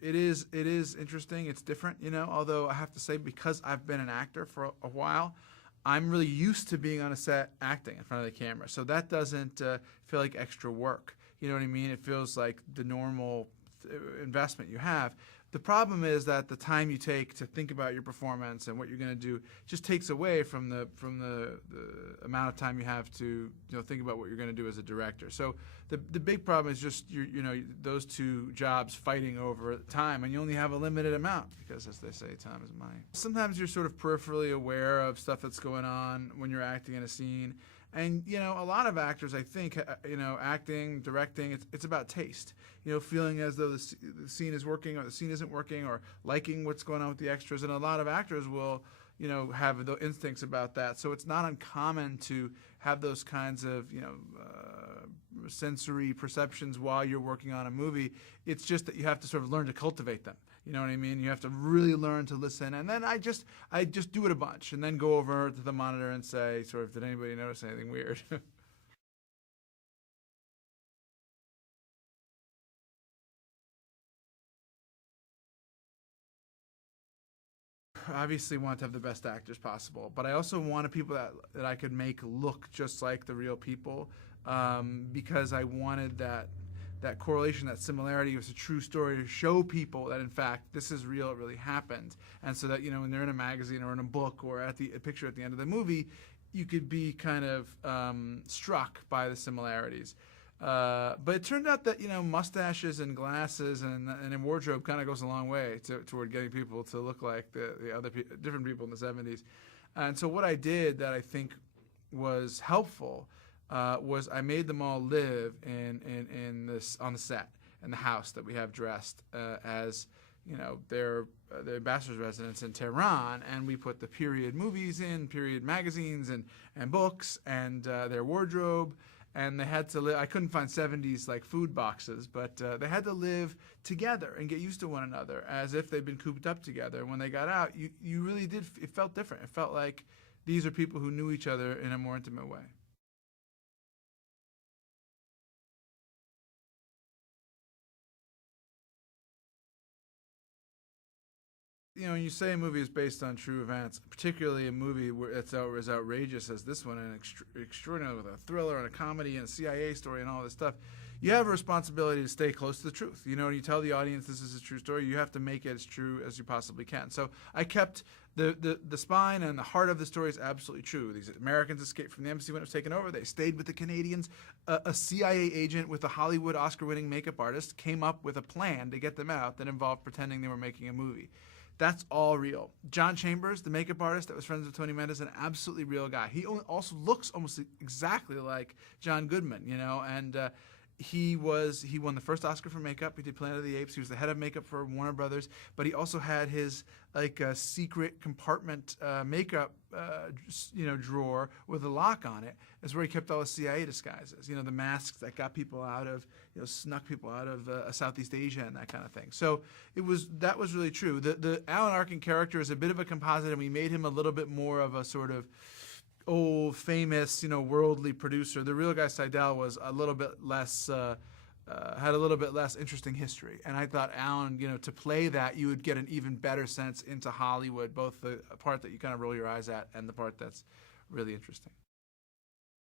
It is interesting. It's different, you know. Although I have to say, because I've been an actor for a while, I'm really used to being on a set acting in front of the camera. So that doesn't feel like extra work. You know what I mean? It feels like the normal investment you have. The problem is that the time you take to think about your performance and what you're going to do just takes away from the amount of time you have to think about what you're going to do as a director. So the big problem is just those two jobs fighting over time, and you only have a limited amount because, as they say, time is money. Sometimes you're sort of peripherally aware of stuff that's going on when you're acting in a scene. And, a lot of actors, I think, acting, directing, it's about taste. Feeling as though the scene is working or the scene isn't working, or liking what's going on with the extras. And a lot of actors will, have the instincts about that. So it's not uncommon to have those kinds of, sensory perceptions while you're working on a movie. It's just that you have to sort of learn to cultivate them. You know what I mean? You have to really learn to listen. And then I just do it a bunch and then go over to the monitor and say, sort of, did anybody notice anything weird? Obviously want to have the best actors possible, but I also wanted people that I could make look just like the real people, because I wanted that correlation, that similarity with a true story to show people that, in fact, this is real, it really happened. And so that, when they're in a magazine or in a book or at a picture at the end of the movie, you could be kind of struck by the similarities. But it turned out that, mustaches and glasses and a wardrobe kind of goes a long way toward getting people to look like the other different people in the 70s. And so what I did that I think was helpful was I made them all live in this on the set in the house that we have dressed as their ambassador's residence in Tehran, and we put the period movies in, period magazines and books, and their wardrobe. And they had to live. I couldn't find 70s like food boxes, but they had to live together and get used to one another as if they'd been cooped up together. When they got out, you really did. It felt different. It felt like these are people who knew each other in a more intimate way. When you say a movie is based on true events, particularly a movie where it's as outrageous as this one, and extraordinary with a thriller and a comedy and a CIA story and all this stuff, you have a responsibility to stay close to the truth. When you tell the audience this is a true story, you have to make it as true as you possibly can. So I kept the spine and the heart of the story is absolutely true. These Americans escaped from the embassy when it was taken over. They stayed with the Canadians. A CIA agent with a Hollywood Oscar-winning makeup artist came up with a plan to get them out that involved pretending they were making a movie. That's all real. John Chambers, the makeup artist that was friends with Tony Mendes, an absolutely real guy. He also looks almost exactly like John Goodman, and he won the first Oscar for makeup. He did Planet of the Apes. He was the head of makeup for Warner Brothers, but he also had his secret compartment makeup drawer with a lock on it. Is where he kept all his CIA disguises. The masks that got people out of snuck people out of Southeast Asia and that kind of thing. So that was really true. The Alan Arkin character is a bit of a composite, and we made him a little bit more of a sort of old, famous, worldly producer. The real guy Seidel was a little bit less, had a little bit less interesting history. And I thought Alan, to play that, you would get an even better sense into Hollywood, both the part that you kind of roll your eyes at and the part that's really interesting.